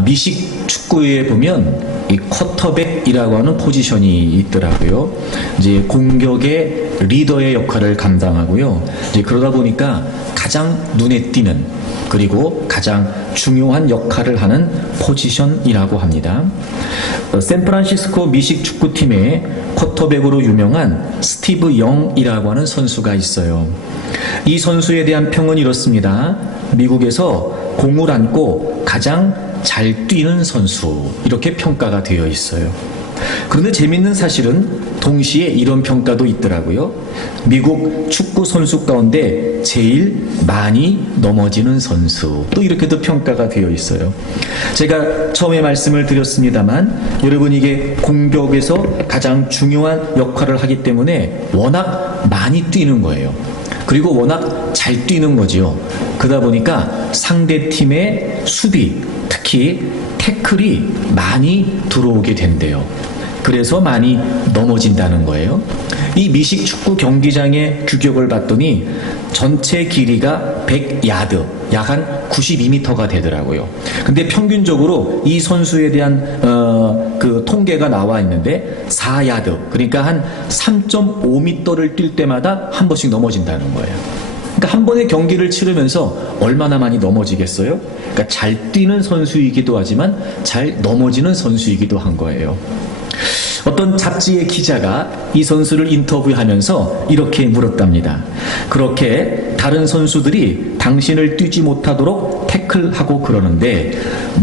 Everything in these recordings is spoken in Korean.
미식 축구에 보면 이 쿼터백이라고 하는 포지션이 있더라고요. 이제 공격의 리더의 역할을 감당하고요. 이제 그러다 보니까 가장 눈에 띄는 그리고 가장 중요한 역할을 하는 포지션이라고 합니다. 샌프란시스코 미식 축구팀의 쿼터백으로 유명한 스티브 영이라고 하는 선수가 있어요. 이 선수에 대한 평은 이렇습니다. 미국에서 공을 안고 가장 잘 뛰는 선수, 이렇게 평가가 되어 있어요. 그런데 재밌는 사실은 동시에 이런 평가도 있더라고요. 미국 축구 선수 가운데 제일 많이 넘어지는 선수, 또 이렇게도 평가가 되어 있어요. 제가 처음에 말씀을 드렸습니다만 여러분, 이게 공격에서 가장 중요한 역할을 하기 때문에 워낙 많이 뛰는 거예요. 그리고 워낙 잘 뛰는 거지요. 그러다 보니까 상대팀의 수비, 특히 태클이 많이 들어오게 된대요. 그래서 많이 넘어진다는 거예요. 이 미식 축구 경기장의 규격을 봤더니 전체 길이가 100야드, 약 한 92m가 되더라고요. 근데 평균적으로 이 선수에 대한 그 통계가 나와 있는데 4야드, 그러니까 한 3.5m를 뛸 때마다 한 번씩 넘어진다는 거예요. 그러니까 한 번의 경기를 치르면서 얼마나 많이 넘어지겠어요? 그러니까 잘 뛰는 선수이기도 하지만 잘 넘어지는 선수이기도 한 거예요. 어떤 잡지의 기자가 이 선수를 인터뷰하면서 이렇게 물었답니다. 그렇게 다른 선수들이 당신을 뛰지 못하도록 태클하고 그러는데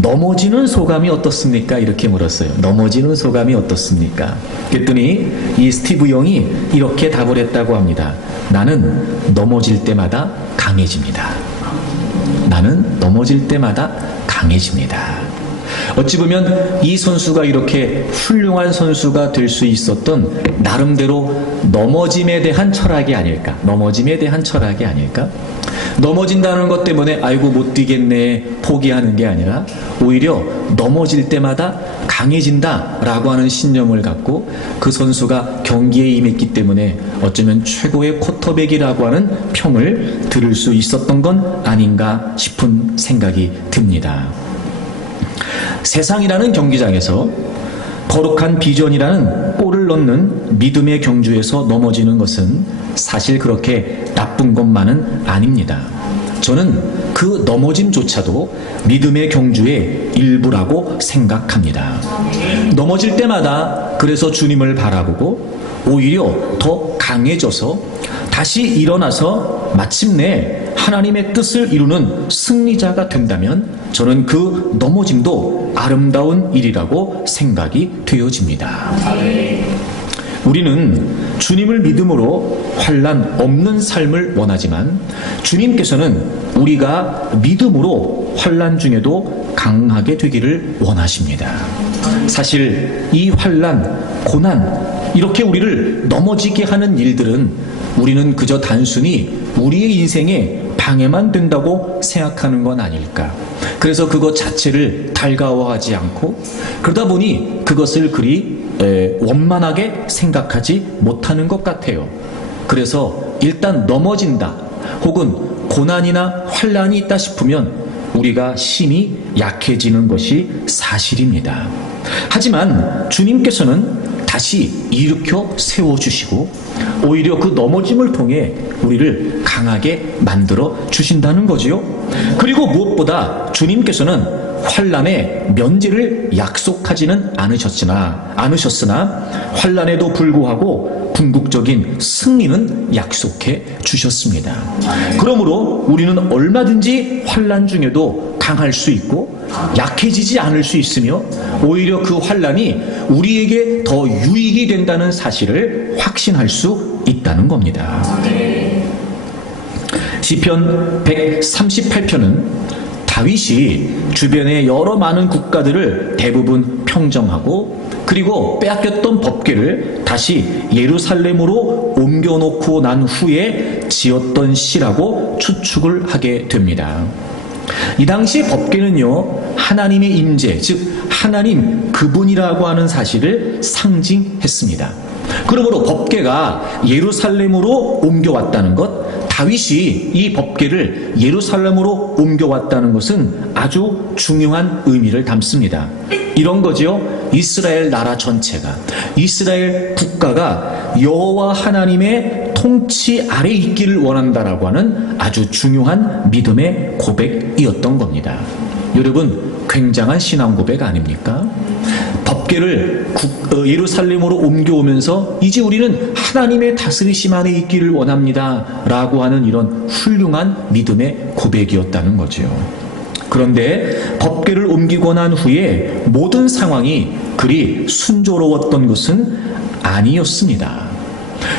넘어지는 소감이 어떻습니까? 이렇게 물었어요. 넘어지는 소감이 어떻습니까? 그랬더니 이 스티브 영이 이렇게 답을 했다고 합니다. 나는 넘어질 때마다 강해집니다. 나는 넘어질 때마다 강해집니다. 어찌 보면 이 선수가 이렇게 훌륭한 선수가 될 수 있었던 나름대로 넘어짐에 대한 철학이 아닐까? 넘어짐에 대한 철학이 아닐까? 넘어진다는 것 때문에 아이고 못 뛰겠네 포기하는 게 아니라 오히려 넘어질 때마다 강해진다라고 하는 신념을 갖고 그 선수가 경기에 임했기 때문에 어쩌면 최고의 쿼터백이라고 하는 평을 들을 수 있었던 건 아닌가 싶은 생각이 듭니다. 세상이라는 경기장에서 거룩한 비전이라는 골을 넣는 믿음의 경주에서 넘어지는 것은 사실 그렇게 나쁜 것만은 아닙니다. 저는 그 넘어짐조차도 믿음의 경주의 일부라고 생각합니다. 넘어질 때마다 그래서 주님을 바라보고 오히려 더 강해져서 다시 일어나서 마침내 하나님의 뜻을 이루는 승리자가 된다면 저는 그 넘어짐도 아름다운 일이라고 생각이 되어집니다. 우리는 주님을 믿음으로 환난 없는 삶을 원하지만 주님께서는 우리가 믿음으로 환난 중에도 강하게 되기를 원하십니다. 사실 이 환난, 고난, 이렇게 우리를 넘어지게 하는 일들은 우리는 그저 단순히 우리의 인생에 방해만 된다고 생각하는 건 아닐까. 그래서 그것 자체를 달가워하지 않고 그러다 보니 그것을 그리 원만하게 생각하지 못하는 것 같아요. 그래서 일단 넘어진다 혹은 고난이나 환난이 있다 싶으면 우리가 심히 약해지는 것이 사실입니다. 하지만 주님께서는 다시 일으켜 세워주시고 오히려 그 넘어짐을 통해 우리를 강하게 만들어 주신다는 거지요. 그리고 무엇보다 주님께서는 환난의 면제를 약속하지는 않으셨으나 환난에도 불구하고 궁극적인 승리는 약속해 주셨습니다. 그러므로 우리는 얼마든지 환난 중에도 강할 수 있고 약해지지 않을 수 있으며 오히려 그 환난이 우리에게 더 유익이 된다는 사실을 확신할 수 있다는 겁니다. 시편 138편은 다윗이 주변의 여러 많은 국가들을 대부분 평정하고 그리고 빼앗겼던 법궤를 다시 예루살렘으로 옮겨놓고 난 후에 지었던 시라고 추측을 하게 됩니다. 이 당시의 법궤는요, 하나님의 임재, 즉 하나님 그분이라고 하는 사실을 상징했습니다. 그러므로 법궤가 예루살렘으로 옮겨왔다는 것, 다윗이 이 법궤를 예루살렘으로 옮겨왔다는 것은 아주 중요한 의미를 담습니다. 이런 거죠. 이스라엘 나라 전체가, 이스라엘 국가가 여호와 하나님의 통치 아래 있기를 원한다라고 하는 아주 중요한 믿음의 고백이었던 겁니다. 여러분, 굉장한 신앙 고백 아닙니까? 법궤를 예루살렘으로 옮겨오면서 이제 우리는 하나님의 다스리심 안에 있기를 원합니다 라고 하는 이런 훌륭한 믿음의 고백이었다는 거죠. 그런데 법궤를 옮기고 난 후에 모든 상황이 그리 순조로웠던 것은 아니었습니다.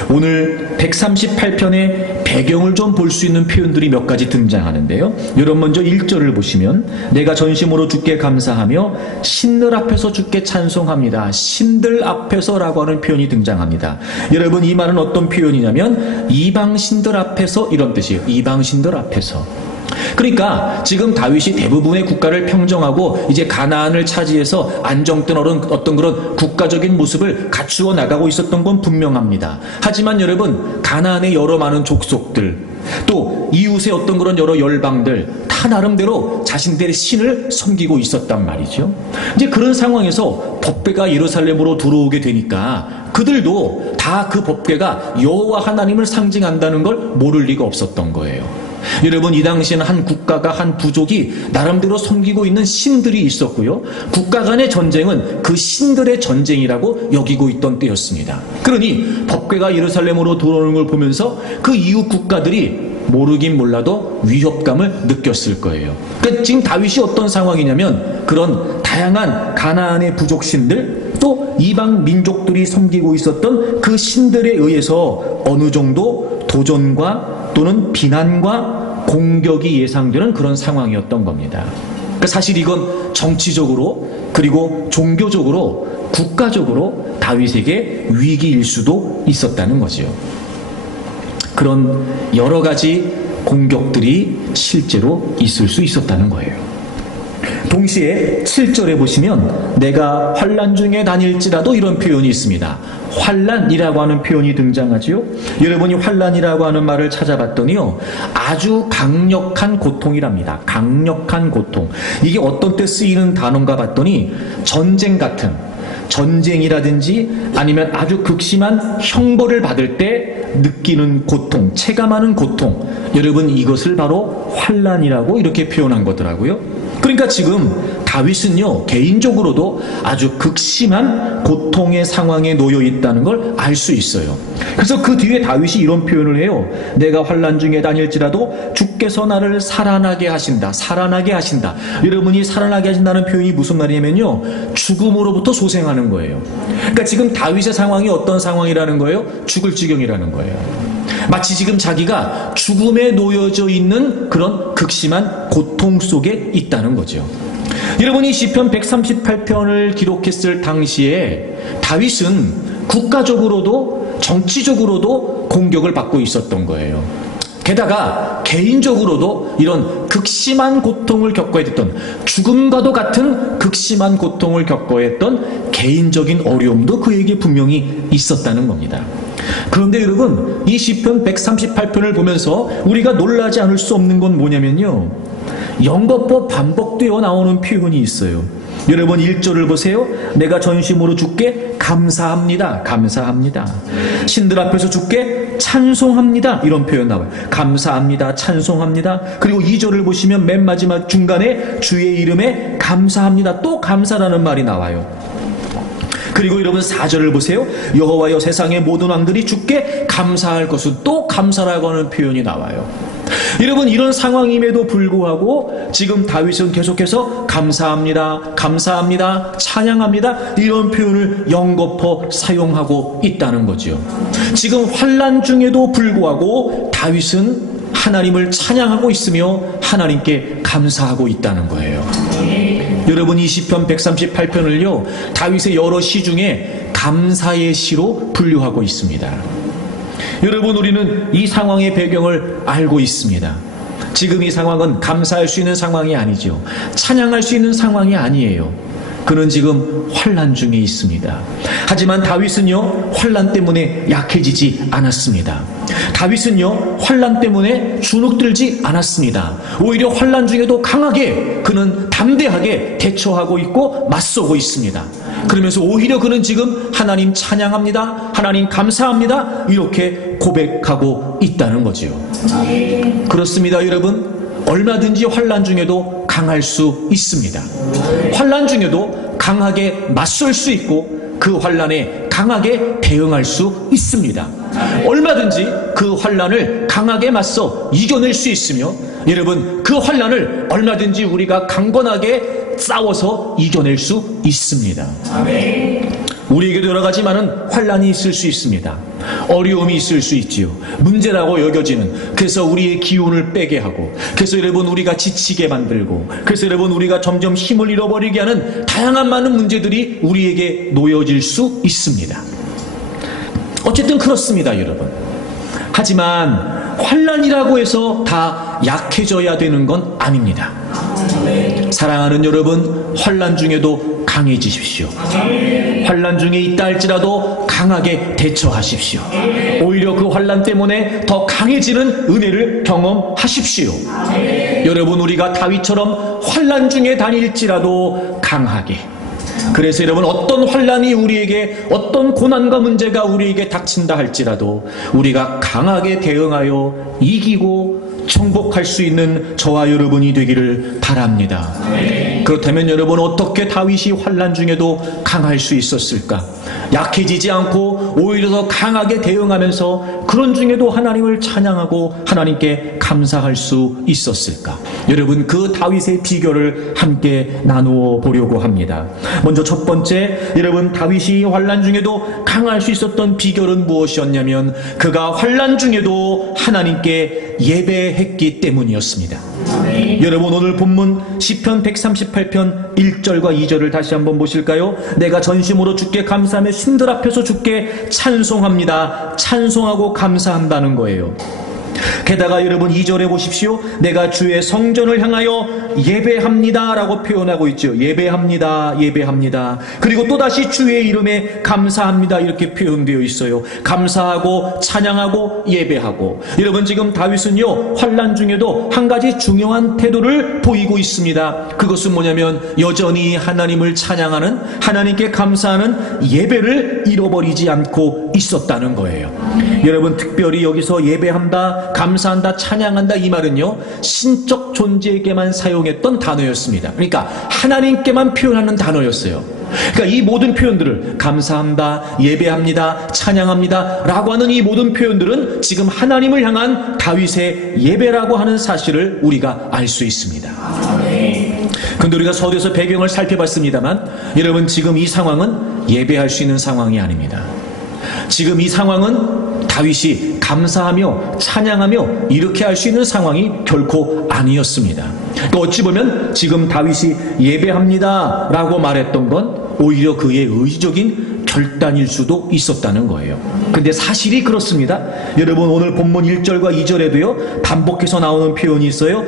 오늘 138편의 배경을 좀 볼 수 있는 표현들이 몇 가지 등장하는데요. 여러분 먼저 1절을 보시면 내가 전심으로 주께 감사하며 신들 앞에서 주께 찬송합니다. 신들 앞에서라고 하는 표현이 등장합니다. 여러분, 이 말은 어떤 표현이냐면 이방신들 앞에서, 이런 뜻이에요. 이방신들 앞에서. 그러니까 지금 다윗이 대부분의 국가를 평정하고 이제 가나안을 차지해서 안정된 어떤 그런 국가적인 모습을 갖추어 나가고 있었던 건 분명합니다. 하지만 여러분, 가나안의 여러 많은 족속들, 또 이웃의 어떤 그런 여러 열방들 다 나름대로 자신들의 신을 섬기고 있었단 말이죠. 이제 그런 상황에서 법궤가 예루살렘으로 들어오게 되니까 그들도 다 그 법궤가 여호와 하나님을 상징한다는 걸 모를 리가 없었던 거예요. 여러분, 이 당시에는 한 국가가, 한 부족이 나름대로 섬기고 있는 신들이 있었고요. 국가 간의 전쟁은 그 신들의 전쟁이라고 여기고 있던 때였습니다. 그러니 법궤가 예루살렘으로 들어오는 걸 보면서 그 이웃 국가들이 모르긴 몰라도 위협감을 느꼈을 거예요. 그러니까 지금 다윗이 어떤 상황이냐면 그런 다양한 가나안의 부족 신들, 또 이방 민족들이 섬기고 있었던 그 신들에 의해서 어느 정도 도전과 또는 비난과 공격이 예상되는 그런 상황이었던 겁니다. 그러니까 사실 이건 정치적으로, 그리고 종교적으로, 국가적으로 다윗에게 위기일 수도 있었다는 거죠. 그런 여러 가지 공격들이 실제로 있을 수 있었다는 거예요. 동시에 7절에 보시면 내가 환난 중에 다닐지라도, 이런 표현이 있습니다. 환난이라고 하는 표현이 등장하지요. 여러분이 환난이라고 하는 말을 찾아봤더니요, 아주 강력한 고통이랍니다. 강력한 고통. 이게 어떤 때 쓰이는 단어인가 봤더니 전쟁 같은, 전쟁이라든지 아니면 아주 극심한 형벌을 받을 때 느끼는 고통, 체감하는 고통, 여러분 이것을 바로 환난이라고 이렇게 표현한 거더라고요. 그러니까 지금 다윗은요, 개인적으로도 아주 극심한 고통의 상황에 놓여 있다는 걸 알 수 있어요. 그래서 그 뒤에 다윗이 이런 표현을 해요. 내가 환난 중에 다닐지라도 주께서 나를 살아나게 하신다. 살아나게 하신다. 여러분이 살아나게 하신다는 표현이 무슨 말이냐면요, 죽음으로부터 소생하는 거예요. 그러니까 지금 다윗의 상황이 어떤 상황이라는 거예요? 죽을 지경이라는 거예요. 마치 지금 자기가 죽음에 놓여져 있는 그런 극심한 고통 속에 있다는 거죠. 여러분이 시편 138편을 기록했을 당시에 다윗은 국가적으로도 정치적으로도 공격을 받고 있었던 거예요. 게다가 개인적으로도 이런 극심한 고통을 겪어야 됐던, 죽음과도 같은 극심한 고통을 겪어야 했던 개인적인 어려움도 그에게 분명히 있었다는 겁니다. 그런데 여러분, 이 시편 138편을 보면서 우리가 놀라지 않을 수 없는 건 뭐냐면요, 연거푸 반복되어 나오는 표현이 있어요. 여러분 1절을 보세요. 내가 전심으로 주께 감사합니다. 감사합니다. 신들 앞에서 주께 찬송합니다. 이런 표현 나와요. 감사합니다. 찬송합니다. 그리고 2절을 보시면 맨 마지막 중간에 주의 이름에 감사합니다. 또 감사라는 말이 나와요. 그리고 여러분 4절을 보세요. 여호와여 세상의 모든 왕들이 주께 감사할 것은, 또 감사라고 하는 표현이 나와요. 여러분, 이런 상황임에도 불구하고 지금 다윗은 계속해서 감사합니다, 감사합니다, 찬양합니다, 이런 표현을 연거푸 사용하고 있다는 거죠. 지금 환난 중에도 불구하고 다윗은 하나님을 찬양하고 있으며 하나님께 감사하고 있다는 거예요. 여러분, 이 시편 138편을요 다윗의 여러 시 중에 감사의 시로 분류하고 있습니다. 여러분, 우리는 이 상황의 배경을 알고 있습니다. 지금 이 상황은 감사할 수 있는 상황이 아니죠. 찬양할 수 있는 상황이 아니에요. 그는 지금 환난 중에 있습니다. 하지만 다윗은요, 환난 때문에 약해지지 않았습니다. 다윗은요, 환난 때문에 주눅들지 않았습니다. 오히려 환난 중에도 강하게, 그는 담대하게 대처하고 있고 맞서고 있습니다. 그러면서 오히려 그는 지금 하나님 찬양합니다, 하나님 감사합니다, 이렇게 고백하고 있다는 거지요. 그렇습니다, 여러분. 얼마든지 환난 중에도 강할 수 있습니다. 환난 중에도 강하게 맞설 수 있고 그 환난에 강하게 대응할 수 있습니다. 얼마든지 그 환난을 강하게 맞서 이겨낼 수 있으며, 여러분, 그 환난을 얼마든지 우리가 강건하게 싸워서 이겨낼 수 있습니다. 우리에게도 여러 가지 많은 환난이 있을 수 있습니다. 어려움이 있을 수 있지요. 문제라고 여겨지는, 그래서 우리의 기운을 빼게 하고, 그래서 여러분 우리가 지치게 만들고, 그래서 여러분 우리가 점점 힘을 잃어버리게 하는 다양한 많은 문제들이 우리에게 놓여질 수 있습니다. 어쨌든 그렇습니다, 여러분. 하지만 환난이라고 해서 다 약해져야 되는 건 아닙니다. 사랑하는 여러분, 환난 중에도 강해지십시오. 환난 중에 있다 할지라도 강하게 대처하십시오. 오히려 그 환난 때문에 더 강해지는 은혜를 경험하십시오. 여러분, 우리가 다윗처럼 환난 중에 다닐지라도 강하게, 그래서 여러분, 어떤 환난이 우리에게, 어떤 고난과 문제가 우리에게 닥친다 할지라도 우리가 강하게 대응하여 이기고 정복할 수 있는 저와 여러분이 되기를 바랍니다. 그렇다면 여러분, 어떻게 다윗이 환난 중에도 강할 수 있었을까? 약해지지 않고 오히려 더 강하게 대응하면서 그런 중에도 하나님을 찬양하고 하나님께 감사할 수 있었을까? 여러분, 그 다윗의 비결을 함께 나누어 보려고 합니다. 먼저 첫 번째, 여러분, 다윗이 환난 중에도 강할 수 있었던 비결은 무엇이었냐면, 그가 환난 중에도 하나님께 예배했기 때문이었습니다. 여러분, 오늘 본문 시편 138편 1절과 2절을 다시 한번 보실까요? 내가 전심으로 주께 감사하며 신들 앞에서 주께 찬송합니다. 찬송하고 감사한다는 거예요. 게다가 여러분 2절에 보십시오. 내가 주의 성전을 향하여 예배합니다 라고 표현하고 있죠. 예배합니다, 예배합니다. 그리고 또다시 주의 이름에 감사합니다 이렇게 표현되어 있어요. 감사하고 찬양하고 예배하고. 여러분, 지금 다윗은요, 환난 중에도 한 가지 중요한 태도를 보이고 있습니다. 그것은 뭐냐면 여전히 하나님을 찬양하는, 하나님께 감사하는 예배를 잃어버리지 않고 있었다는 거예요. 여러분, 특별히 여기서 예배한다, 감사한다, 찬양한다, 이 말은요, 신적 존재에게만 사용했던 단어였습니다. 그러니까 하나님께만 표현하는 단어였어요. 그러니까 이 모든 표현들을, 감사합니다, 예배합니다, 찬양합니다 라고 하는 이 모든 표현들은 지금 하나님을 향한 다윗의 예배라고 하는 사실을 우리가 알 수 있습니다. 그런데 우리가 서두에서 배경을 살펴봤습니다만, 여러분, 지금 이 상황은 예배할 수 있는 상황이 아닙니다. 지금 이 상황은 다윗이 감사하며 찬양하며 이렇게 할 수 있는 상황이 결코 아니었습니다. 또 어찌 보면 지금 다윗이 예배합니다 라고 말했던 건 오히려 그의 의지적인 결단일 수도 있었다는 거예요. 근데 사실이 그렇습니다. 여러분, 오늘 본문 1절과 2절에도요, 반복해서 나오는 표현이 있어요.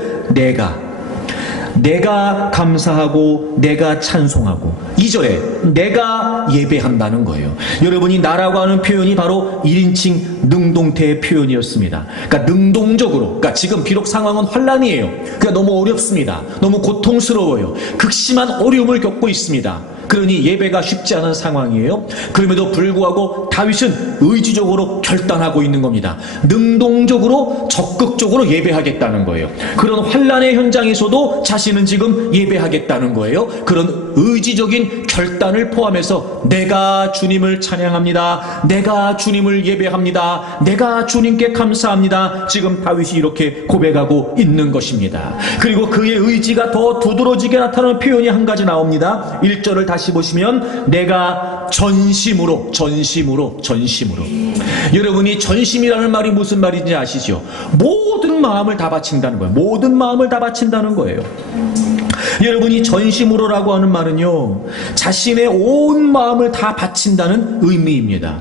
내가 감사하고 내가 찬송하고. 2절에 내가 예배한다는 거예요. 여러분이 나라고 하는 표현이 바로 1인칭 능동태의 표현이었습니다. 그러니까 능동적으로, 그러니까 지금 비록 상황은 환난이에요. 그러니까 너무 어렵습니다. 너무 고통스러워요. 극심한 어려움을 겪고 있습니다. 그러니 예배가 쉽지 않은 상황이에요. 그럼에도 불구하고 다윗은 의지적으로 결단하고 있는 겁니다. 능동적으로, 적극적으로 예배하겠다는 거예요. 그런 환난의 현장에서도 자신은 지금 예배하겠다는 거예요. 그런 의지적인 결단을 포함해서 내가 주님을 찬양합니다, 내가 주님을 예배합니다, 내가 주님께 감사합니다, 지금 다윗이 이렇게 고백하고 있는 것입니다. 그리고 그의 의지가 더 두드러지게 나타나는 표현이 한 가지 나옵니다. 1절을 다시 보시면 내가 전심으로. 여러분이 전심이라는 말이 무슨 말인지 아시죠? 모든 마음을 다 바친다는 거예요. 모든 마음을 다 바친다는 거예요. 여러분이 전심으로라고 하는 말은요, 자신의 온 마음을 다 바친다는 의미입니다.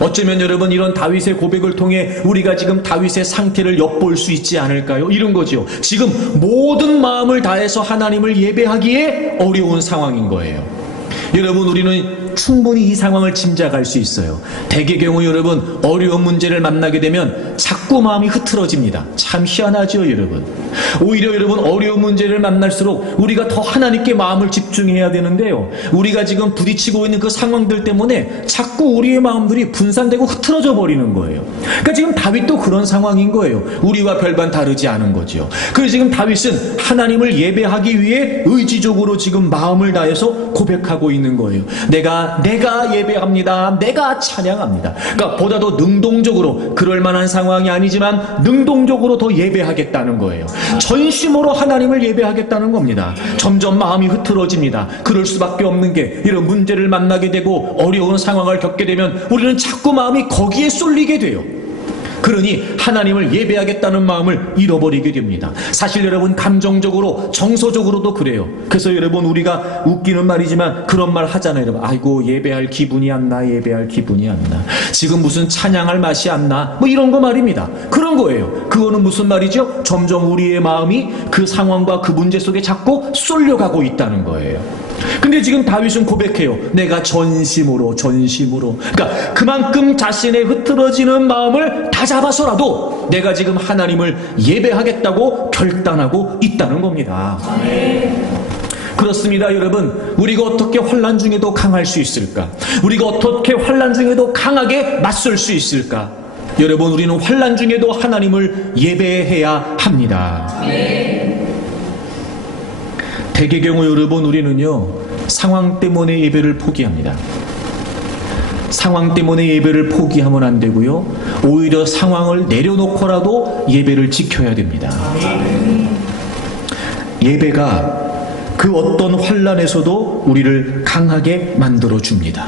어쩌면 여러분, 이런 다윗의 고백을 통해 우리가 지금 다윗의 상태를 엿볼 수 있지 않을까요? 이런 거죠. 지금 모든 마음을 다해서 하나님을 예배하기에 어려운 상황인 거예요. 여러분, 우리는 충분히 이 상황을 짐작할 수 있어요. 대개 경우 여러분, 어려운 문제를 만나게 되면 자꾸 마음이 흐트러집니다. 참 희한하죠, 여러분. 오히려 여러분, 어려운 문제를 만날수록 우리가 더 하나님께 마음을 집중해야 되는데요, 우리가 지금 부딪히고 있는 그 상황들 때문에 자꾸 우리의 마음들이 분산되고 흐트러져 버리는 거예요. 그러니까 지금 다윗도 그런 상황인 거예요. 우리와 별반 다르지 않은 거죠. 그래서 지금 다윗은 하나님을 예배하기 위해 의지적으로 지금 마음을 다해서 고백하고 있는 거예요. 내가 예배합니다. 내가 찬양합니다. 그러니까 보다 더 능동적으로, 그럴 만한 상황이 아니지만 능동적으로 더 예배하겠다는 거예요. 전심으로 하나님을 예배하겠다는 겁니다. 점점 마음이 흐트러집니다. 그럴 수밖에 없는 게, 이런 문제를 만나게 되고 어려운 상황을 겪게 되면 우리는 자꾸 마음이 거기에 쏠리게 돼요. 그러니 하나님을 예배하겠다는 마음을 잃어버리게 됩니다. 사실 여러분, 감정적으로, 정서적으로도 그래요. 그래서 여러분, 우리가 웃기는 말이지만 그런 말 하잖아요. 여러분, 아이고, 예배할 기분이 안 나, 예배할 기분이 안 나. 지금 무슨 찬양할 맛이 안 나. 뭐 이런 거 말입니다. 그런 거예요. 그거는 무슨 말이죠? 점점 우리의 마음이 그 상황과 그 문제 속에 자꾸 쏠려가고 있다는 거예요. 근데 지금 다윗은 고백해요. 내가 전심으로. 그러니까 그만큼 자신의 흐트러지는 마음을 다잡아서라도 내가 지금 하나님을 예배하겠다고 결단하고 있다는 겁니다. 그렇습니다, 여러분. 우리가 어떻게 환난 중에도 강할 수 있을까? 우리가 어떻게 환난 중에도 강하게 맞설 수 있을까? 여러분, 우리는 환난 중에도 하나님을 예배해야 합니다. 대개 경우 여러분, 우리는요, 상황 때문에 예배를 포기합니다. 상황 때문에 예배를 포기하면 안 되고요, 오히려 상황을 내려놓고라도 예배를 지켜야 됩니다. 예배가 그 어떤 환난에서도 우리를 강하게 만들어줍니다.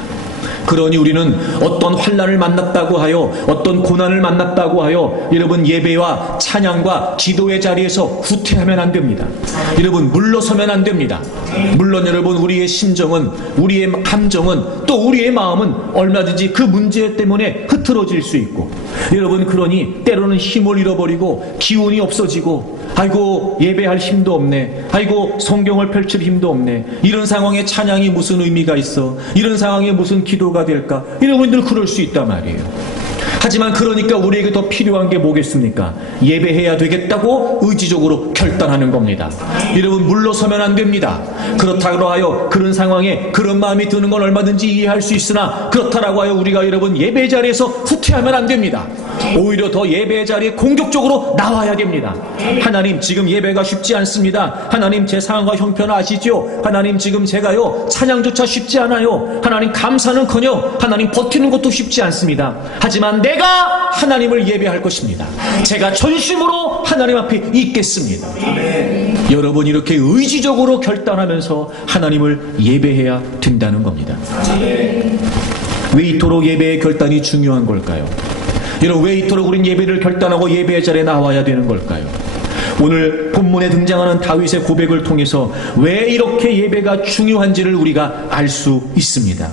그러니 우리는 어떤 환난을 만났다고 하여, 어떤 고난을 만났다고 하여 여러분, 예배와 찬양과 기도의 자리에서 후퇴하면 안 됩니다. 여러분, 물러서면 안 됩니다. 물론 여러분, 우리의 심정은, 우리의 감정은, 또 우리의 마음은 얼마든지 그 문제 때문에 흐트러질 수 있고, 여러분, 그러니 때로는 힘을 잃어버리고 기운이 없어지고, 아이고, 예배할 힘도 없네, 아이고, 성경을 펼칠 힘도 없네, 이런 상황에 찬양이 무슨 의미가 있어, 이런 상황에 무슨 기도가 될까, 여러분들 그럴 수 있단 말이에요. 하지만 그러니까 우리에게 더 필요한 게 뭐겠습니까? 예배해야 되겠다고 의지적으로 결단하는 겁니다. 여러분, 물러서면 안 됩니다. 그렇다고 하여 그런 상황에 그런 마음이 드는 건 얼마든지 이해할 수 있으나, 그렇다고 하여 우리가 여러분 예배 자리에서 후퇴하면 안 됩니다. 오히려 더 예배 자리에 공격적으로 나와야 됩니다. 하나님, 지금 예배가 쉽지 않습니다. 하나님, 제 상황과 형편 아시죠? 하나님, 지금 제가요, 찬양조차 쉽지 않아요. 하나님, 감사는커녕 하나님, 버티는 것도 쉽지 않습니다. 하지만 내가 하나님을 예배할 것입니다. 제가 전심으로 하나님 앞에 있겠습니다. 여러분, 이렇게 의지적으로 결단하면서 하나님을 예배해야 된다는 겁니다. 왜 이토록 예배의 결단이 중요한 걸까요? 여러분, 왜 이토록 우린 예배를 결단하고 예배의 자리에 나와야 되는 걸까요? 오늘 본문에 등장하는 다윗의 고백을 통해서 왜 이렇게 예배가 중요한지를 우리가 알 수 있습니다.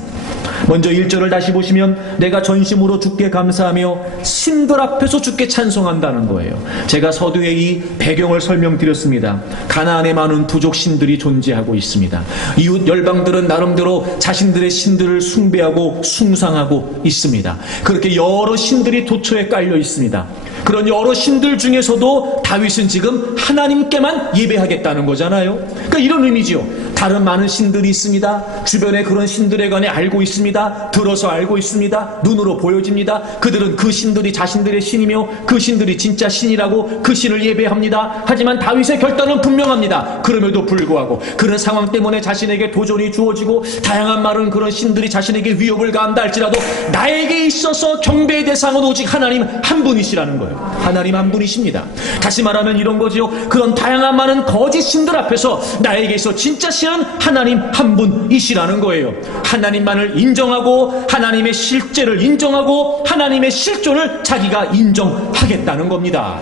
먼저 1절을 다시 보시면, 내가 전심으로 주께 감사하며 신들 앞에서 주께 찬송한다는 거예요. 제가 서두에 이 배경을 설명드렸습니다. 가나안에 많은 부족 신들이 존재하고 있습니다. 이웃 열방들은 나름대로 자신들의 신들을 숭배하고 숭상하고 있습니다. 그렇게 여러 신들이 도처에 깔려 있습니다. 그런 여러 신들 중에서도 다윗은 지금 하나님께만 예배하겠다는 거잖아요. 그러니까 이런 의미지요. 다른 많은 신들이 있습니다. 주변에 그런 신들에 관해 알고 있습니다. 들어서 알고 있습니다. 눈으로 보여집니다. 그들은 그 신들이 자신들의 신이며 그 신들이 진짜 신이라고 그 신을 예배합니다. 하지만 다윗의 결단은 분명합니다. 그럼에도 불구하고 그런 상황 때문에 자신에게 도전이 주어지고 다양한 많은 그런 신들이 자신에게 위협을 가한다 할지라도 나에게 있어서 경배의 대상은 오직 하나님 한 분이시라는 거예요. 하나님 한 분이십니다. 다시 말하면 이런 거지요. 그런 다양한 많은 거짓 신들 앞에서 나에게 있어 진짜 신은 하나님 한 분이시라는 거예요. 하나님만을 인정하고 하나님의 실제를 인정하고 하나님의 실존을 자기가 인정하겠다는 겁니다.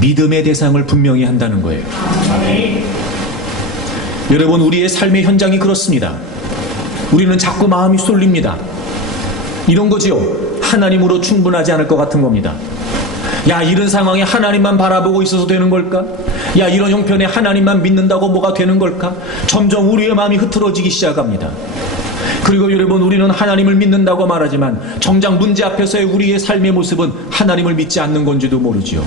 믿음의 대상을 분명히 한다는 거예요. 여러분, 우리의 삶의 현장이 그렇습니다. 우리는 자꾸 마음이 쏠립니다. 이런 거지요. 하나님으로 충분하지 않을 것 같은 겁니다. 야, 이런 상황에 하나님만 바라보고 있어서 되는 걸까? 야, 이런 형편에 하나님만 믿는다고 뭐가 되는 걸까? 점점 우리의 마음이 흐트러지기 시작합니다. 그리고 여러분, 우리는 하나님을 믿는다고 말하지만 정작 문제 앞에서의 우리의 삶의 모습은 하나님을 믿지 않는 건지도 모르지요.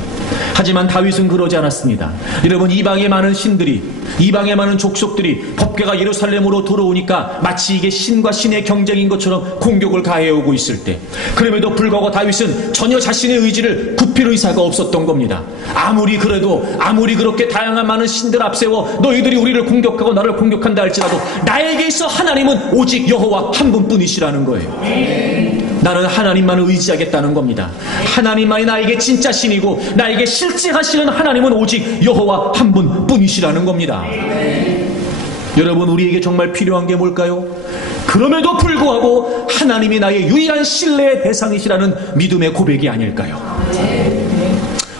하지만 다윗은 그러지 않았습니다. 여러분, 이방의 많은 신들이, 이방의 많은 족속들이 법궤가 예루살렘으로 들어오니까 마치 이게 신과 신의 경쟁인 것처럼 공격을 가해오고 있을 때, 그럼에도 불구하고 다윗은 전혀 자신의 의지를 굽힐 의사가 없었던 겁니다. 아무리 그렇게 다양한 많은 신들 앞세워 너희들이 우리를 공격하고 나를 공격한다 할지라도 나에게 있어 하나님은 오직 여호와 한 분뿐이시라는 거예요. 나는 하나님만을 의지하겠다는 겁니다. 하나님만이 나에게 진짜 신이고 나에게 실제 하시는 하나님은 오직 여호와 한 분뿐이시라는 겁니다. 여러분, 우리에게 정말 필요한 게 뭘까요? 그럼에도 불구하고 하나님이 나의 유일한 신뢰의 대상이시라는 믿음의 고백이 아닐까요?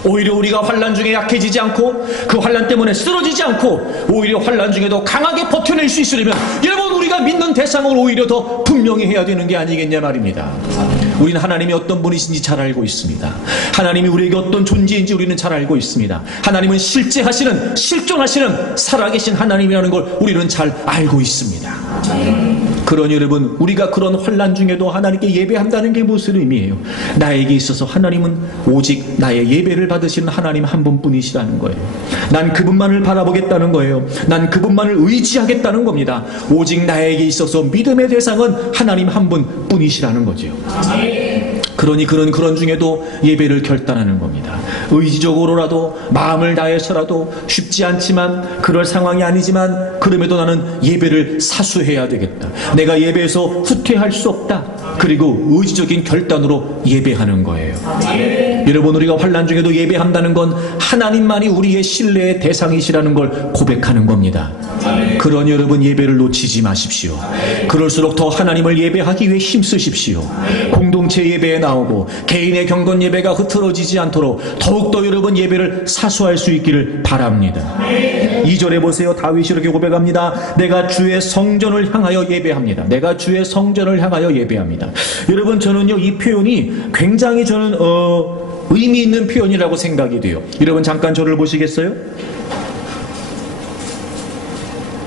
오히려 우리가 환난 중에 약해지지 않고 그 환난 때문에 쓰러지지 않고 오히려 환난 중에도 강하게 버텨낼 수 있으려면 여러분, 우리가 믿는 대상을 오히려 더 분명히 해야 되는 게 아니겠냐 말입니다. 우리는 하나님이 어떤 분이신지 잘 알고 있습니다. 하나님이 우리에게 어떤 존재인지 우리는 잘 알고 있습니다. 하나님은 실제 하시는, 실존하시는 살아계신 하나님이라는 걸 우리는 잘 알고 있습니다. 그러니 여러분, 우리가 그런 환난 중에도 하나님께 예배한다는 게 무슨 의미예요? 나에게 있어서 하나님은 오직 나의 예배를 받으시는 하나님 한 분뿐이시라는 거예요. 난 그분만을 바라보겠다는 거예요. 난 그분만을 의지하겠다는 겁니다. 오직 나에게 있어서 믿음의 대상은 하나님 한 분뿐이시라는 거죠. 그러니 그런 중에도 예배를 결단하는 겁니다. 의지적으로라도 마음을 다해서라도, 쉽지 않지만 그럴 상황이 아니지만 그럼에도 나는 예배를 사수해야 되겠다. 내가 예배에서 후퇴할 수 없다. 그리고 의지적인 결단으로 예배하는 거예요. 여러분, 우리가 환난 중에도 예배한다는 건 하나님만이 우리의 신뢰의 대상이시라는 걸 고백하는 겁니다. 그러니 여러분, 예배를 놓치지 마십시오. 그럴수록 더 하나님을 예배하기 위해 힘쓰십시오. 공동체 예배에 나오고 개인의 경건 예배가 흐트러지지 않도록 더욱더 여러분 예배를 사수할 수 있기를 바랍니다. 2절에 보세요. 다윗이 이렇게 고백합니다. 내가 주의 성전을 향하여 예배합니다. 내가 주의 성전을 향하여 예배합니다. 여러분, 저는요, 이 표현이 굉장히 저는 의미 있는 표현이라고 생각이 돼요. 여러분, 잠깐 저를 보시겠어요?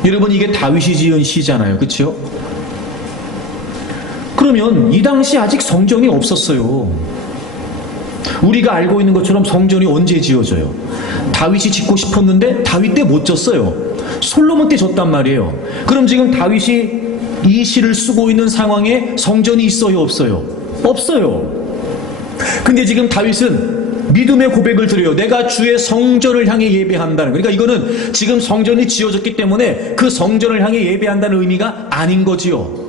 여러분, 이게 다윗이 지은 시잖아요. 그렇죠? 그러면 이 당시 아직 성전이 없었어요. 우리가 알고 있는 것처럼 성전이 언제 지어져요? 다윗이 짓고 싶었는데 다윗 때 못 졌어요. 솔로몬 때 졌단 말이에요. 그럼 지금 다윗이 이 시를 쓰고 있는 상황에 성전이 있어요, 없어요? 없어요. 근데 지금 다윗은 믿음의 고백을 드려요. 내가 주의 성전을 향해 예배한다는. 그러니까 이거는 지금 성전이 지어졌기 때문에 그 성전을 향해 예배한다는 의미가 아닌 거지요.